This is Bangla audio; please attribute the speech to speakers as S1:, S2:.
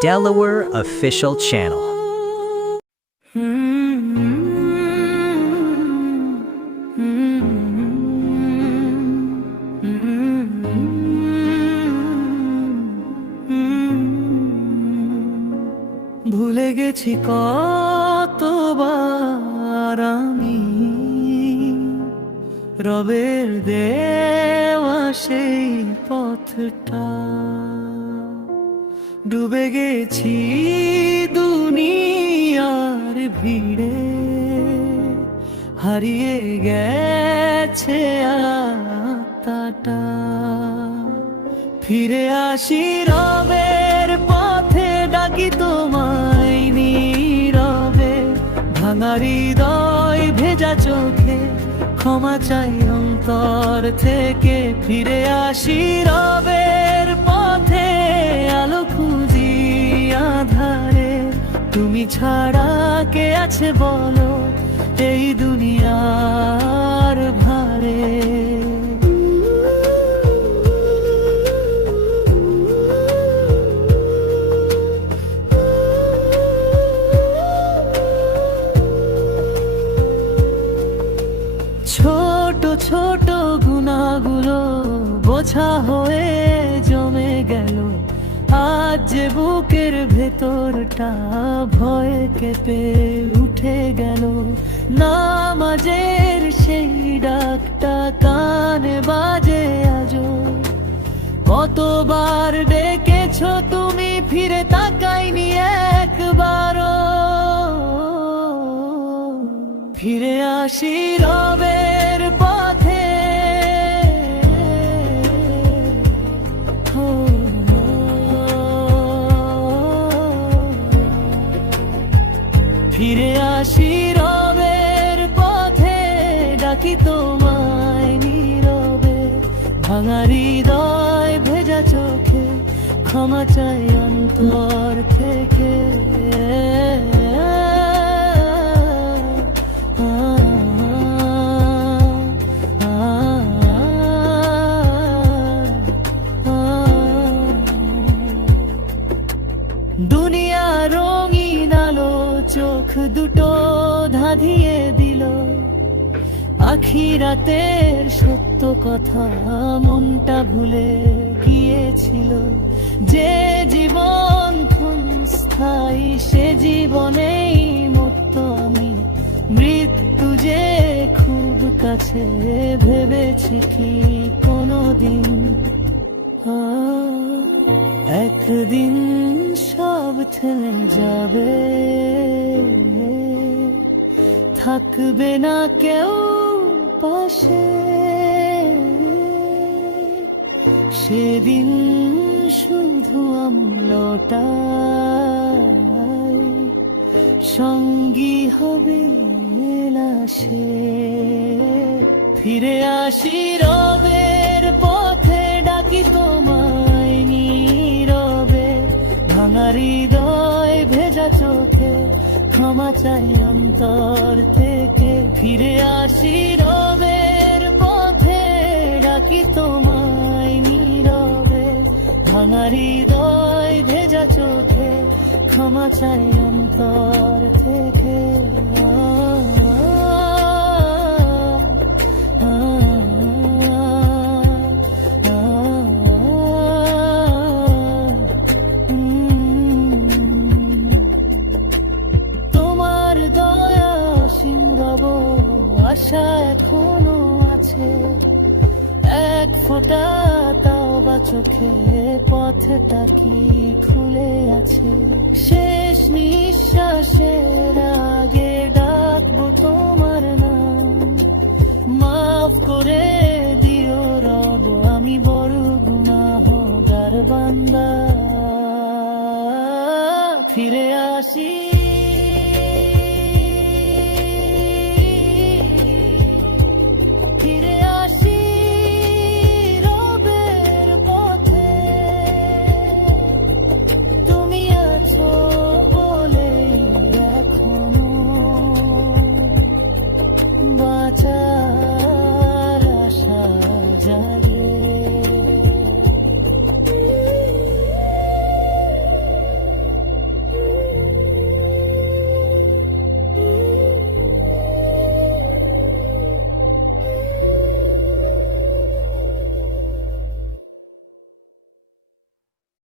S1: Delaware official channel.
S2: ভুলে গেছি কতবার আমি রবের দেওয়া সেই পথটা ডুবে গেছি দুনিয়ার ভিড়ে। হারিয়ে গেছে আত্মাটা। ফিরে আসি রবের পথে, ডাকি তোমায় নীরবে। ভাঙারি দয় ভেজা চোখে, ক্ষমা চাই অন্তর থেকে। ফিরে আসি রবের পথে তুমি ছাড়া কে আছে বলো? এই দুনিয়ার ভারে। ছোট ছোট গুণাগুলো বোঝা হয়ে জমে গেল যে বুকের ভেতরটা ভয় কেঁপে উঠে গেল। নামাজের সেই ডাকটা কানে বাজে আজো কতবার ডেকেছো তুমি ফিরে তাকাইনি একবারও। ফিরে আসি রবের ফিরে আসি রবের পথে, ডাকি তোমায় নীরবে। ভাঙারি দয় ভেজা চোখে, ক্ষমা চাই অন্তর থেকে। চোখ দুটো ধাঁধিয়ে দিল। আখিরাতের সত্য কথা মনটা ভুলে গিয়েছিল। যে জীবন স্থায়ী সে জীবনেই মরত আমি। মৃত্যু যে খুব কাছে ভেবেছি কি কোনোদিন। একদিন সব থেমে যাবে। থাকবে না কেউ পাশে। সেদিন শুধু আমলটাই সঙ্গী হবে লাশে ফিরে আসি রবের পথে, ডাকি তোমায় নীরবে। ভাঙা দয় ভেজা চোখে। ক্ষমা চাই অন্তর থেকে। ফিরে আসি রবের পথে, ডাকি তোমায় নীরবে। ভাঙারি দয় ভেজা চোখে, ক্ষমা চাই অন্তর থেকে। আশা এখনও আছে? এক ফোঁটা তাও বা চোখে পথটা কি খুলে আছে? শেষ নিঃশ্বাসের